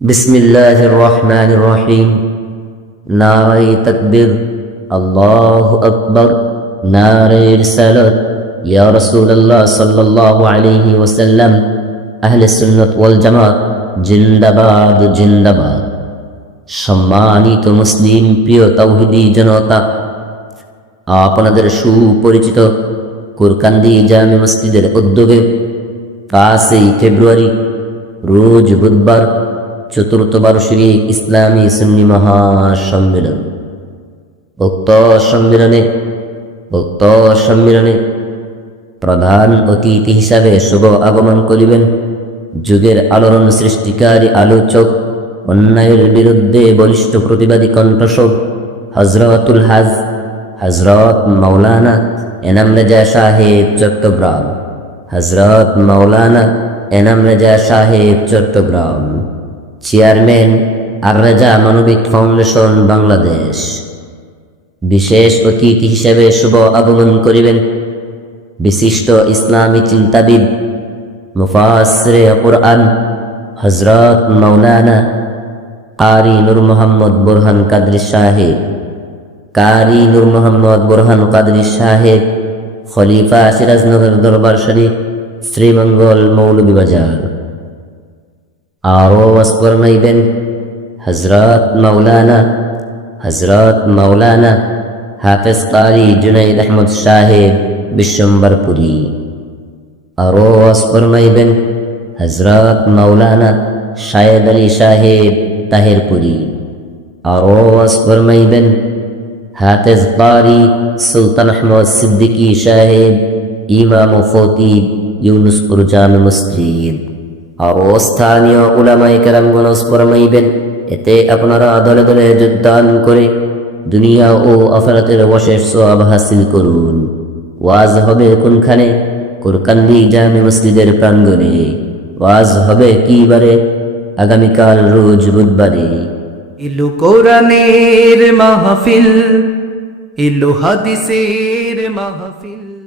বিসমিল্লাহির রহমানির রহিম নারে তাকবীর। আল্লাহু আকবার। নারে রিসালাত ইয়া রাসূলুল্লাহ সাল্লাল্লাহু আলাইহি ওয়াসাল্লাম। আহলে সুন্নাত ওয়াল জামাত। জিন্দাবাদ জিন্দাবাদ। সম্মানিত মুসলিম, প্রিয় তৌহিদি জনতা, আপনাদের সুপরিচিত কুরকান্দি জামে মসজিদের উদ্যোগে পাঁচই ফেব্রুয়ারি, রোজ বুধবার চতুর্থ বার্ষিক ইসলামী সুন্নি মহাসম্মেলন। উক্ত সম্মেলনে উক্ত সম্মেলনে প্রধান অতিথি হিসাবে শুভ আগমন করিবেন। যুগের আলোড়ন সৃষ্টিকারী আলোচক, অন্যায়ের বিরুদ্ধে বলিষ্ঠ প্রতিবাদী কণ্ঠস্বর হজরতুল হাজ হজরত মৌলানা এনাম রেজা সাহেব চট্টগ্রাম। হজরত মৌলানা এনাম রেজা সাহেব চট্টগ্রাম। চেয়ারম্যান আর রেজা মানবিক ফাউন্ডেশন বাংলাদেশ। বিশেষ অতিথি হিসেবে শুভ আগমন করিবেন বিশিষ্ট ইসলামী চিন্তাবিদ মুফাসরে কোরআন হজরত মৌলানা কারি নূর মোহাম্মদ বোরহান কাদরি সাহেব। কারি নূর মোহাম্মদ বোরহান কাদরি সাহেব খলিফা সিরাজনগর দরবার শরীফ শ্রীমঙ্গল মৌলভীবাজার। আরও ওয়াসপর নাইবেন হজরত মৌলানা হজরত মৌলানা হাফেজ কারি জুনাইদ আহমদ সাহেব বিশ্বম্বরপুরী। আরও ওয়াসপর নাইবেন হজরত মৌলানা শায়েদ আলী সাহেব তাহেরপুরী। আরও ওয়াসপর নাইবেন হাফেজ কারি সুলতান আহমদ সিদ্দিকী সাহেব ইমাম ও ফতিব ইউনুসপুর জামে মসজিদ। আরও স্থানীয় উলামাই কেরামগণ স্মরণাইবেন এতে আপনারা দলে দলে যোগদান করে দুনিয়া ও আফরাতের অবশেষ সব হাসিল করুন। ওয়াজ হবে কোনখানে? কোরকান্দি জামে মসজিদের প্রাঙ্গণে। ওয়াজ হবে কি বারে? আগামীকাল রোজ বুধবারে। ইলু কোরআনের মাহফিল, ইলু হাদিসের মাহফিল।